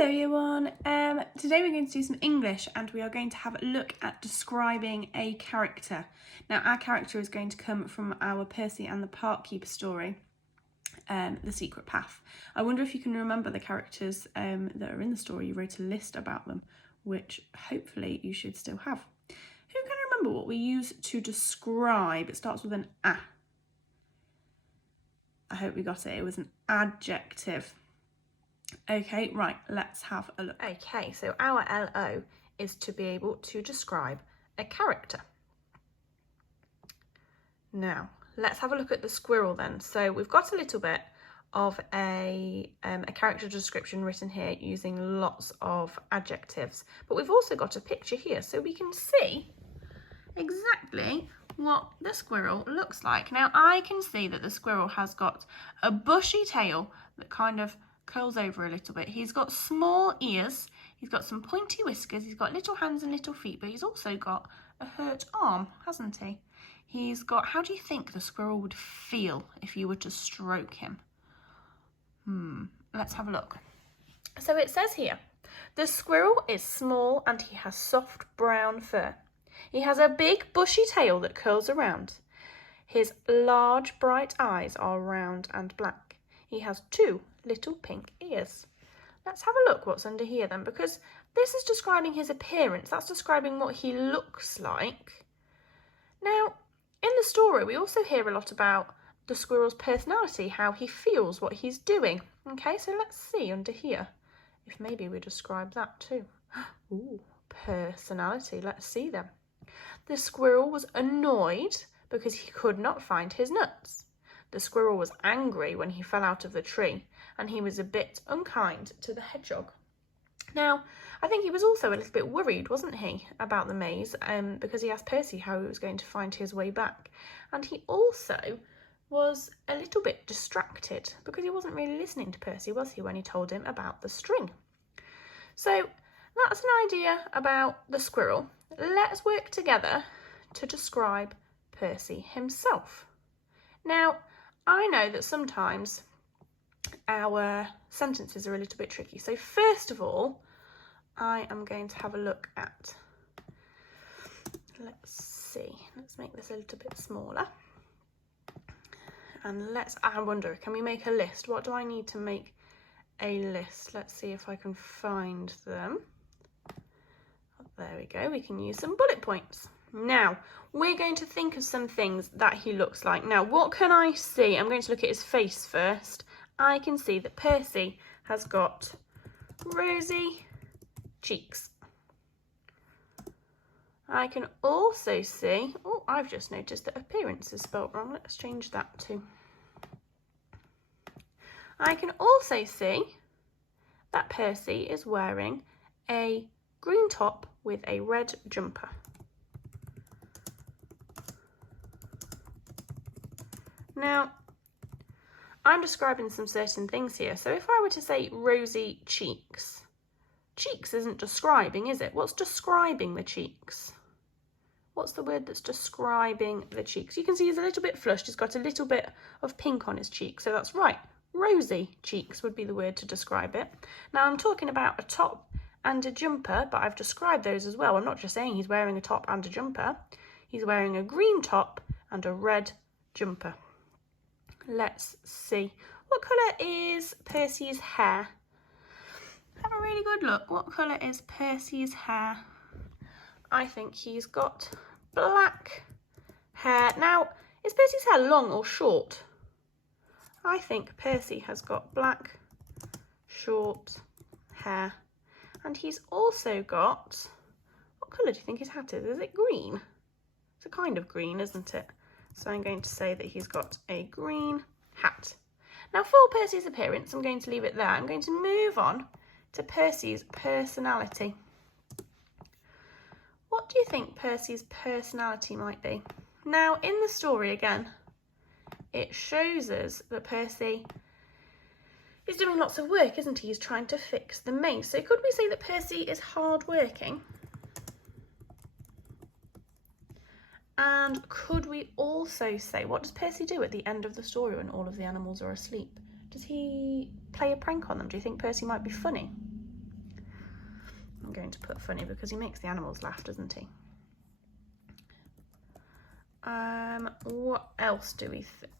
Hello everyone, today we're going to do some English and we are going to have a look at describing a character. Now our character is going to come from our Percy and the Park Keeper story, The Secret Path. I wonder if you can remember the characters that are in the story. You wrote a list about them, which hopefully you should still have. Who can remember what we use to describe? It starts with an A. I hope we got it. It was an adjective. Okay, right, let's have a look. Okay, so our LO is to be able to describe a character. Now, let's have a look at the squirrel then. So we've got a little bit of a character description written here using lots of adjectives, but we've also got a picture here so we can see exactly what the squirrel looks like. Now, I can see that the squirrel has got a bushy tail that kind of curls over a little bit. He's got small ears, he's got some pointy whiskers, he's got little hands and little feet, but he's also got a hurt arm, hasn't he? He's got, how do you think the squirrel would feel if you were to stroke him? Let's have a look. So it says here, the squirrel is small and he has soft brown fur. He has a big bushy tail that curls around. His large bright eyes are round and black. He has two little pink ears. Let's have a look what's under here then, because this is describing his appearance. That's describing what he looks like. Now, in the story, we also hear a lot about the squirrel's personality, how he feels, what he's doing. Okay, so let's see under here if maybe we describe that too. Ooh, personality. Let's see then. The squirrel was annoyed because he could not find his nuts. The squirrel was angry when he fell out of the tree, and he was a bit unkind to the hedgehog. Now, I think he was also a little bit worried, wasn't he, about the maze, because he asked Percy how he was going to find his way back. And he also was a little bit distracted because he wasn't really listening to Percy, was he, when he told him about the string. So that's an idea about the squirrel. Let's work together to describe Percy himself. Now, I know that sometimes our sentences are a little bit tricky. So first of all, I am going to have a look at, let's see, let's make this a little bit smaller. And I wonder, can we make a list? What do I need to make a list? Let's see if I can find them. There we go, we can use some bullet points. Now, we're going to think of some things that he looks like. Now, what can I see? I'm going to look at his face first. I can see that Percy has got rosy cheeks. I can also see, oh, I've just noticed that appearance is spelt wrong. Let's change that too. I can also see that Percy is wearing a green top with a red jumper. Now, I'm describing some certain things here. So if I were to say rosy cheeks, cheeks isn't describing, is it? What's describing the cheeks? What's the word that's describing the cheeks? You can see he's a little bit flushed. He's got a little bit of pink on his cheek. So that's right. Rosy cheeks would be the word to describe it. Now I'm talking about a top and a jumper, but I've described those as well. I'm not just saying he's wearing a top and a jumper. He's wearing a green top and a red jumper. Let's see. What colour is Percy's hair? Have a really good look. What colour is Percy's hair? I think he's got black hair. Now, is Percy's hair long or short? I think Percy has got black, short hair. And he's also got, what colour do you think his hat is? Is it green? It's a kind of green, isn't it? So I'm going to say that he's got a green hat. Now for Percy's appearance, I'm going to leave it there. I'm going to move on to Percy's personality. What do you think Percy's personality might be? Now in the story again, it shows us that Percy is doing lots of work, isn't he? He's trying to fix the maze. So could we say that Percy is hard-working? And could we also say, what does Percy do at the end of the story when all of the animals are asleep? Does he play a prank on them? Do you think Percy might be funny? I'm going to put funny because he makes the animals laugh, doesn't he? What else do we think?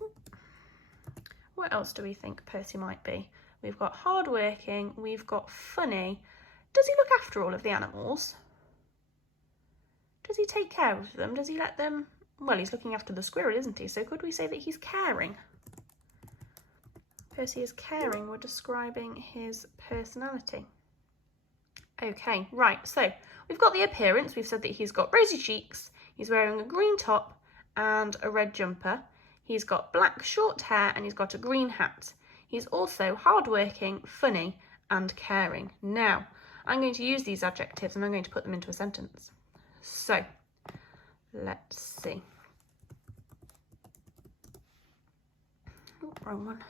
What else do we think Percy might be? We've got hardworking, we've got funny. Does he look after all of the animals? Does he take care of them? Does he let them... Well, he's looking after the squirrel, isn't he? So could we say that he's caring? Percy is caring. We're describing his personality. Okay, right. So we've got the appearance. We've said that he's got rosy cheeks. He's wearing a green top and a red jumper. He's got black short hair and he's got a green hat. He's also hardworking, funny and caring. Now, I'm going to use these adjectives and I'm going to put them into a sentence. So, let's see. Oh, wrong one.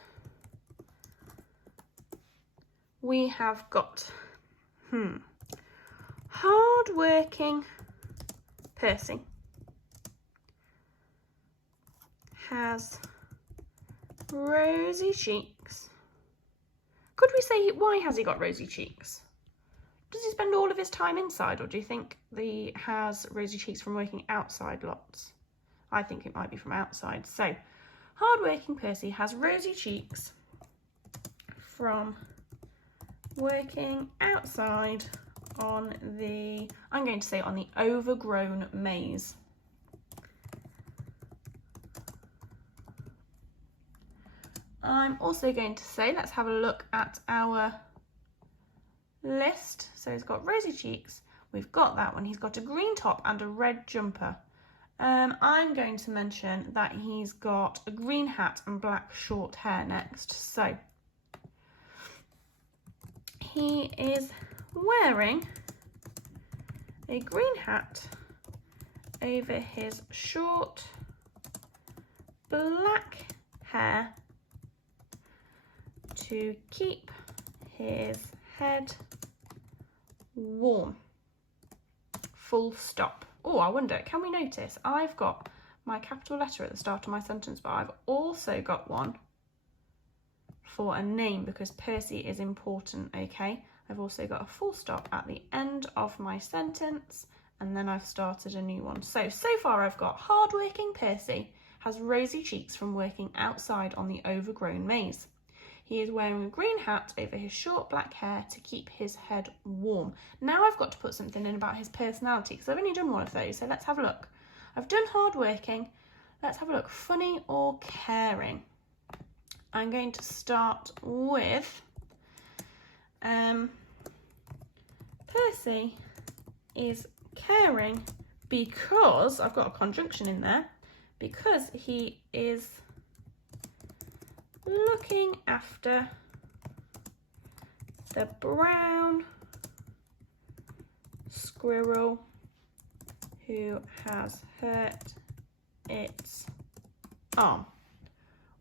We have got, hard-working Percy has rosy cheeks. Could we say, why has he got rosy cheeks? Does he spend all of his time inside, or do you think he has rosy cheeks from working outside lots? I think it might be from outside. So, hard-working Percy has rosy cheeks from working outside on the, I'm going to say on the overgrown maze. I'm also going to say, let's have a look at our list. So he's got rosy cheeks, we've got that one, he's got a green top and a red jumper. I'm going to mention that he's got a green hat and black short hair next. So he is wearing a green hat over his short black hair to keep his head warm. Full stop. Oh, I wonder, can we notice I've got my capital letter at the start of my sentence, but I've also got one for a name because Percy is important, okay? I've also got a full stop at the end of my sentence and then I've started a new one. So far I've got hardworking Percy has rosy cheeks from working outside on the overgrown maze. He is wearing a green hat over his short black hair to keep his head warm. Now I've got to put something in about his personality because I've only done one of those, so let's have a look. I've done hardworking. Let's have a look. Funny or caring? I'm going to start with Percy is caring because, I've got a conjunction in there, because he is looking after the brown squirrel who has hurt its arm.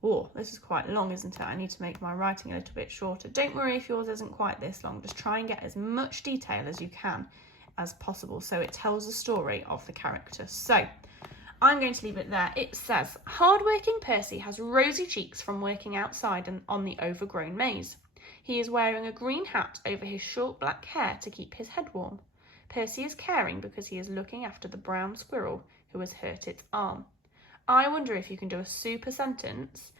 Oh, this is quite long, isn't it? I need to make my writing a little bit shorter. Don't worry if yours isn't quite this long. Just try and get as much detail as you can as possible so it tells the story of the character. So I'm going to leave it there. It says, hardworking Percy has rosy cheeks from working outside and on the overgrown maze. He is wearing a green hat over his short black hair to keep his head warm. Percy is caring because he is looking after the brown squirrel who has hurt its arm. I wonder if you can do a super sentence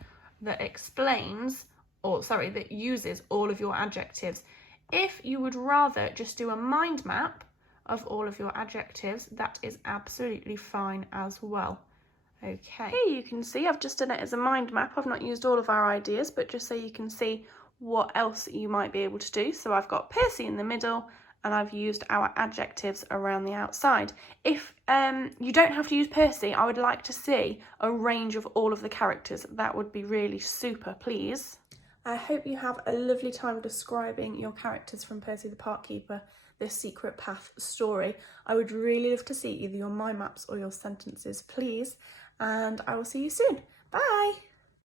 that explains, that uses all of your adjectives. If you would rather just do a mind map of all of your adjectives, that is absolutely fine as well. Okay. Here you can see I've just done it as a mind map. I've not used all of our ideas, but just so you can see what else you might be able to do. So I've got Percy in the middle and I've used our adjectives around the outside. If you don't have to use Percy, I would like to see a range of all of the characters. That would be really super, please. I hope you have a lovely time describing your characters from Percy the Park Keeper, this Secret Path story. I would really love to see either your mind maps or your sentences, please. And I will see you soon. Bye!